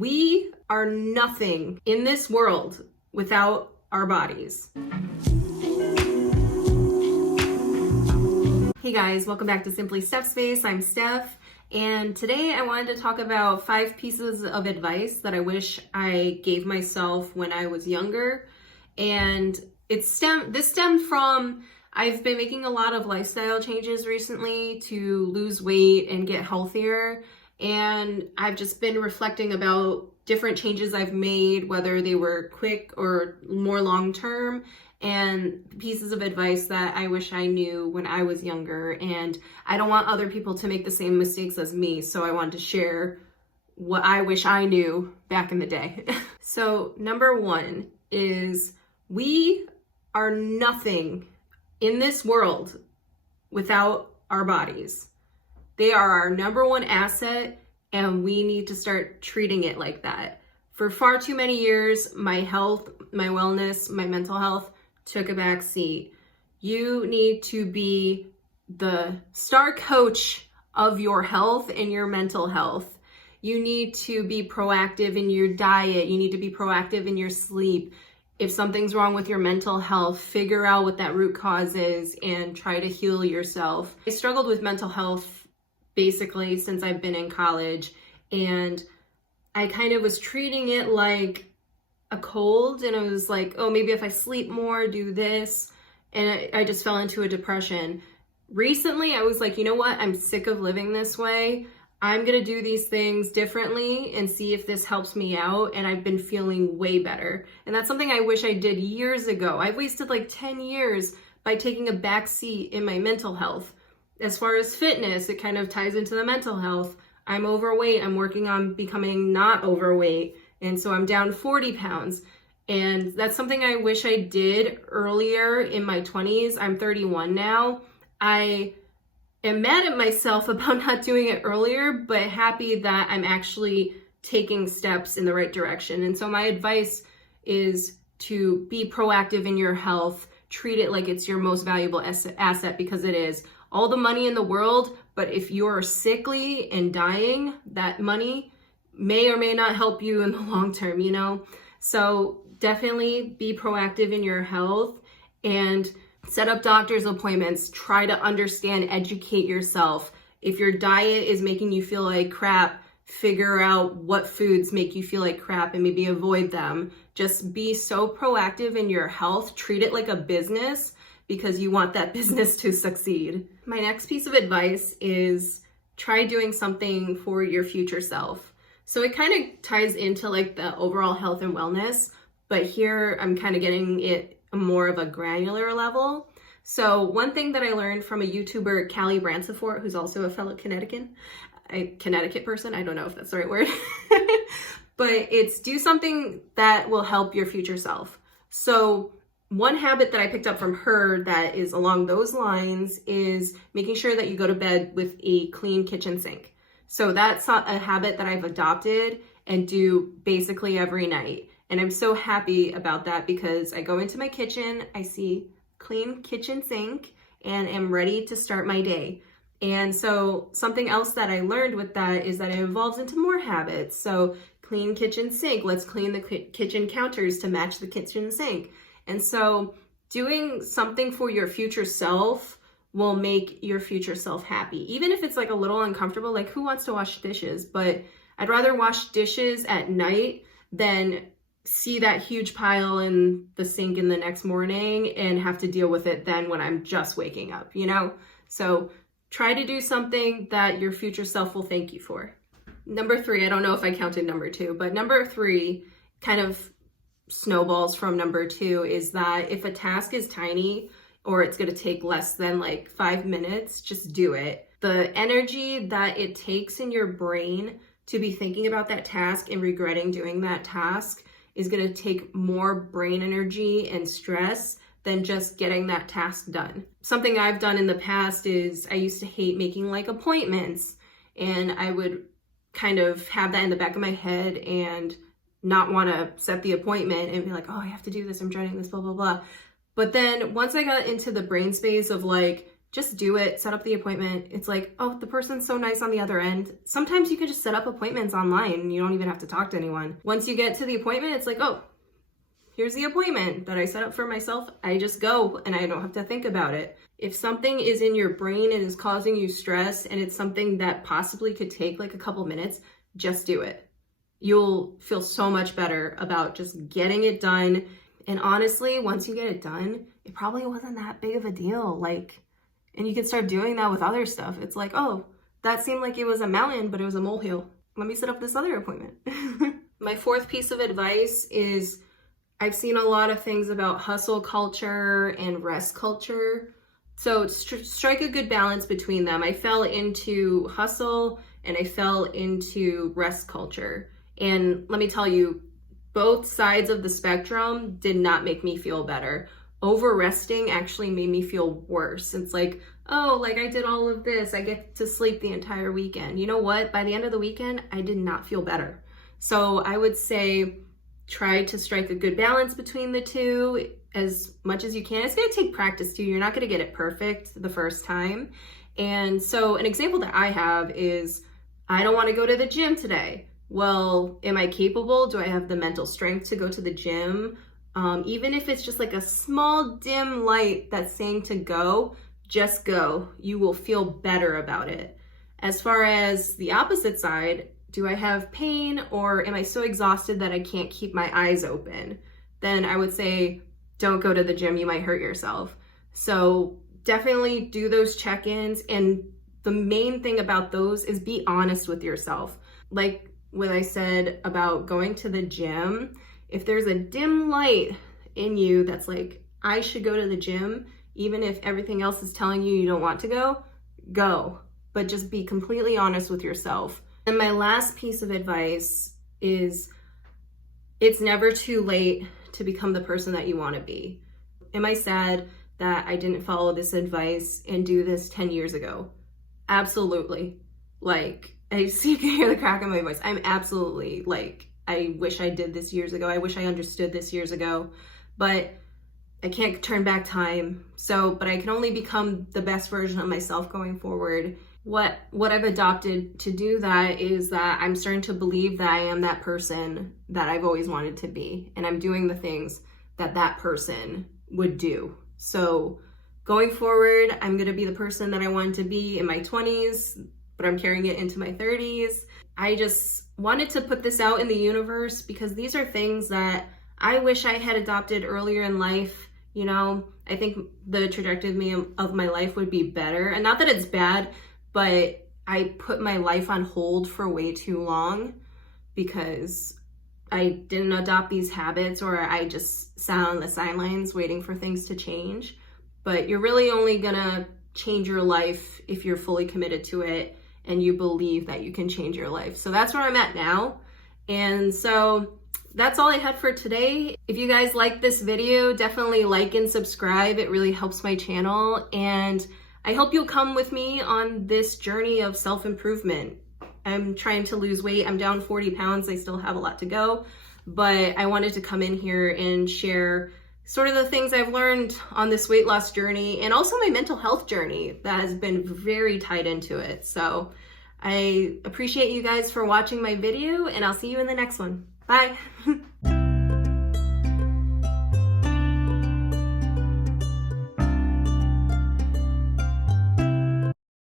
We are nothing in this world without our bodies. Hey guys, welcome back to Simply Steph Space. I'm Steph, and today I wanted to talk about 5 pieces of advice that I wish I gave myself when I was younger. And this stemmed from I've been making a lot of lifestyle changes recently to lose weight and get healthier. And I've just been reflecting about different changes I've made, whether they were quick or more long-term, and pieces of advice that I wish I knew when I was younger. And I don't want other people to make the same mistakes as me, so I wanted to share what I wish I knew back in the day. So number 1 is we are nothing in this world without our bodies. They are our number 1 asset, and we need to start treating it like that. For far too many years, my health, my wellness, my mental health took a back seat. You need to be the star coach of your health and your mental health. You need to be proactive in your diet. You need to be proactive in your sleep. If something's wrong with your mental health, figure out what that root cause is and try to heal yourself. I struggled with mental health basically since I've been in college, and I kind of was treating it like a cold, and I was like, oh, maybe if I sleep more, do this, and I just fell into a depression. Recently, I was like, you know what? I'm sick of living this way. I'm gonna do these things differently and see if this helps me out, and I've been feeling way better. And that's something I wish I did years ago. I wasted like 10 years by taking a back seat in my mental health. As far as fitness, it kind of ties into the mental health. I'm overweight. I'm working on becoming not overweight. And so I'm down 40 pounds. And that's something I wish I did earlier in my 20s. I'm 31 now. I am mad at myself about not doing it earlier, but happy that I'm actually taking steps in the right direction. And so my advice is to be proactive in your health. Treat it like it's your most valuable asset, because it is. All the money in the world, but if you're sickly and dying, that money may or may not help you in the long term, you know? So definitely be proactive in your health and set up doctor's appointments. Try to understand, educate yourself. If your diet is making you feel like crap, figure out what foods make you feel like crap and maybe avoid them. Just be so proactive in your health. Treat it like a business, because you want that business to succeed. My next piece of advice is try doing something for your future self. So it kind of ties into like the overall health and wellness, but here I'm kind of getting it more of a granular level. So one thing that I learned from a YouTuber, Callie Bransford, who's also a fellow Connecticut person, I don't know if that's the right word, but it's do something that will help your future self. So one habit that I picked up from her that is along those lines is making sure that you go to bed with a clean kitchen sink. So that's a habit that I've adopted and do basically every night. And I'm so happy about that because I go into my kitchen, I see clean kitchen sink, and am ready to start my day. And so something else that I learned with that is that it evolves into more habits. So clean kitchen sink, let's clean the kitchen counters to match the kitchen sink. And so doing something for your future self will make your future self happy. Even if it's like a little uncomfortable, like who wants to wash dishes? But I'd rather wash dishes at night than see that huge pile in the sink in the next morning and have to deal with it then when I'm just waking up, you know? So try to do something that your future self will thank you for. Number 3, I don't know if I counted number 2, but number 3 kind of snowballs from number 2 is that if a task is tiny or it's going to take less than like 5 minutes, just do it. The energy that it takes in your brain to be thinking about that task and regretting doing that task is going to take more brain energy and stress than just getting that task done. Something I've done in the past is I used to hate making like appointments, and I would kind of have that in the back of my head and not want to set the appointment and be like, oh, I have to do this, I'm dreading this, blah, blah, blah. But then once I got into the brain space of like just do it, set up the appointment. It's like, oh, the person's so nice on the other end. Sometimes you can just set up appointments online and you don't even have to talk to anyone. Once you get to the appointment, it's like, oh, here's the appointment that I set up for myself. I just go and I don't have to think about it. If something is in your brain and is causing you stress and it's something that possibly could take like a couple minutes, just do it. You'll feel so much better about just getting it done. And honestly, once you get it done, it probably wasn't that big of a deal. And you can start doing that with other stuff. It's like, oh, that seemed like it was a mountain, but it was a molehill. Let me set up this other appointment. My fourth piece of advice is I've seen a lot of things about hustle culture and rest culture. So strike a good balance between them. I fell into hustle and I fell into rest culture. And let me tell you, both sides of the spectrum did not make me feel better. Over resting actually made me feel worse. It's like, oh, like I did all of this. I get to sleep the entire weekend. You know what? By the end of the weekend, I did not feel better. So I would say try to strike a good balance between the two as much as you can. It's going to take practice too. You're not going to get it perfect the first time. And so an example that I have is I don't want to go to the gym today. Well, am I capable? Do I have the mental strength to go to the gym? Even if it's just like a small dim light that's saying to go, just go. You will feel better about it. As far as the opposite side, do I have pain or am I so exhausted that I can't keep my eyes open? Then I would say, don't go to the gym. You might hurt yourself. So definitely do those check-ins. And the main thing about those is be honest with yourself. Like what I said about going to the gym, if there's a dim light in you that's like, I should go to the gym, even if everything else is telling you you don't want to go, go. But just be completely honest with yourself. And my last piece of advice is it's never too late to become the person that you want to be. Am I sad that I didn't follow this advice and do this 10 years ago? Absolutely. Like, I see you can hear the crack in my voice. I'm absolutely like, I wish I did this years ago. I wish I understood this years ago, but I can't turn back time. But I can only become the best version of myself going forward. What I've adopted to do that is that I'm starting to believe that I am that person that I've always wanted to be. And I'm doing the things that that person would do. So going forward, I'm going to be the person that I wanted to be in my 20s, but I'm carrying it into my 30s. I just wanted to put this out in the universe because these are things that I wish I had adopted earlier in life. You know, I think the trajectory of my life would be better. And not that it's bad, but I put my life on hold for way too long because I didn't adopt these habits, or I just sat on the sidelines waiting for things to change. But you're really only gonna change your life if you're fully committed to it and you believe that you can change your life. So that's where I'm at now. And so that's all I had for today. If you guys like this video, definitely like and subscribe. It really helps my channel. And I hope you'll come with me on this journey of self-improvement. I'm trying to lose weight. I'm down 40 pounds. I still have a lot to go, but I wanted to come in here and share sort of the things I've learned on this weight loss journey and also my mental health journey that has been very tied into it. So I appreciate you guys for watching my video and I'll see you in the next one. Bye.